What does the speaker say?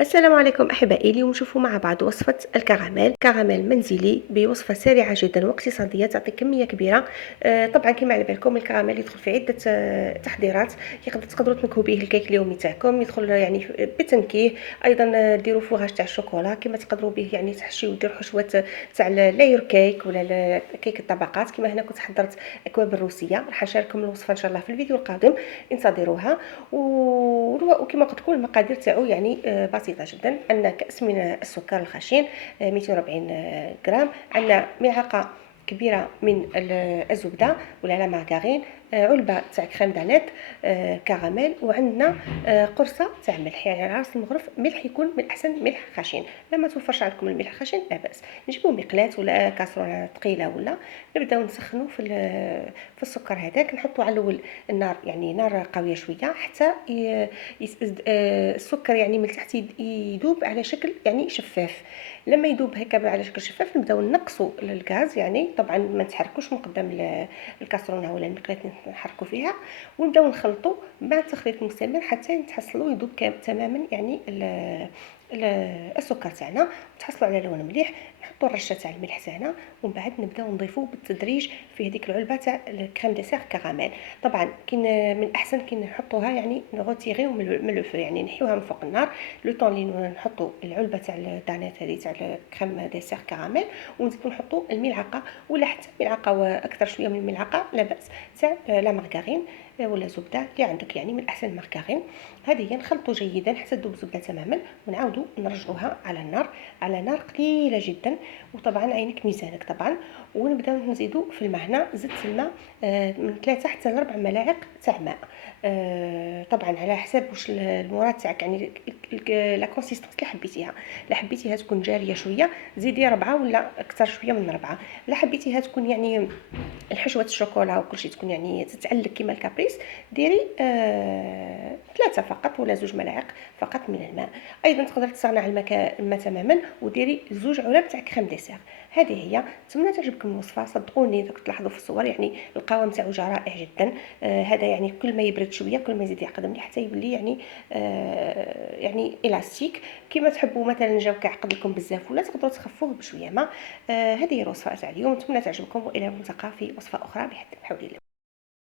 السلام عليكم احبائي. اليوم نشوفوا مع بعض وصفه كراميل منزلي بوصفه سريعه جدا واقتصاديه تعطي كميه كبيره. طبعا كما على بالكم الكراميل يدخل في عده تحضيرات. تقدروا تنكهوا به الكيك اليومي تاعكم، يدخل يعني بتنكيه. ايضا ديروا فوغاج تاع الشوكولا، كما تقدروا به يعني تحشيو ديروا حشوه تاع اللاير كيك ولا كيك الطبقات. كما هنا كنت حضرت اكواب الروسيه، راح نشارككم الوصفه ان شاء الله في الفيديو القادم، انتظروها. وكما قلت لكم المقادير تاعو يعني بسيطه جدا. عندنا كاس من السكر الخشن 240 غرام، عندنا ملعقه كبيره من الزبده ولا لا مارغرين، علبه تاع كريم دانيت كراميل، وعندنا قرصه تاع ملح، يعني على راس المغرف ملح يكون من الاحسن ملح خشن. لما توفرش عندكم الملح خشن لا باس، نجيبوا مقلاة ولا كاسرونه ثقيله، ولا نبداو نسخنوا في السكر هذاك، نحطوا على الاول النار، يعني نار قويه شويه حتى السكر يعني من تحت يذوب على شكل يعني شفاف. لما يذوب هكا على شكل شفاف نبداو نقصوا الغاز، يعني طبعا ما نتحركوش من قدام الكاسرونه ولا المقلاة نحركوا فيها، ونبداو نخلطوا مع تخليط مستمر حتى نتحصلوا يذوب تماما يعني السكر تاعنا، تحصلوا على لون مليح. نحطوا الرشه تاع الملح تاعنا، ومن بعد نبداو نضيفوا بالتدريج في هذيك العلبه تاع الكريم ديسير كراميل. طبعا كاين من الاحسن كي نحطوها يعني نغوتيغيو من لو فو، يعني نحيوها من فوق النار لو طون اللي نحطوا العلبه تاع الدانات هذه تاع الكريم ديسير كراميل، ونزيدو نحطوا الملعقه ولا حتى ملعقه واكثر شويه من الملعقه لا باس تاع لا مارغرين ولا زبده اللي عندك، يعني من الاحسن مارغرين. هذه نخلطوا جيدا حتى تذوب الزبده تماما، ونعاودوا نرجعوها على النار على نار قليله جدا، وطبعا عينك ميزانك طبعا. ونبداو نزيدوا في الماء، هنا زدت الماء من 3 حتى ل 4 ملاعق تاع ماء، طبعا على حساب واش المراد تاعك، يعني لا كونسيستونس اللي حبيتيها. لا حبيتيها تكون جاريه شويه زيدي 4 ولا اكثر شويه من 4. لا حبيتيها تكون يعني الحشوه الشوكولا وكل شيء تكون يعني تتعلق كيما الكابريس، ديري 3 فقط ولا 2 ملاعق فقط من الماء. ايضا تقدر تستغنى على الماء تماما وديري 2 علب تاع كريم ديسير. هذه هي. نتمنى تعجبكم الوصفه، صدقوني تلاحظوا في الصور يعني القوام تاعو جا رائع جدا. هذا يعني كل ما يبرد شويه كل ما يزيد يعقد مليح حتى يولي يعني يعني الاستيك. كما تحبوا مثلا جاو كيعقد لكم بزاف ولا تقدروا تخفوه بشويه ما. هذه هي الوصفه تاع اليوم، نتمنى تعجبكم، والى الملتقى في وصفه اخرى بحول الله.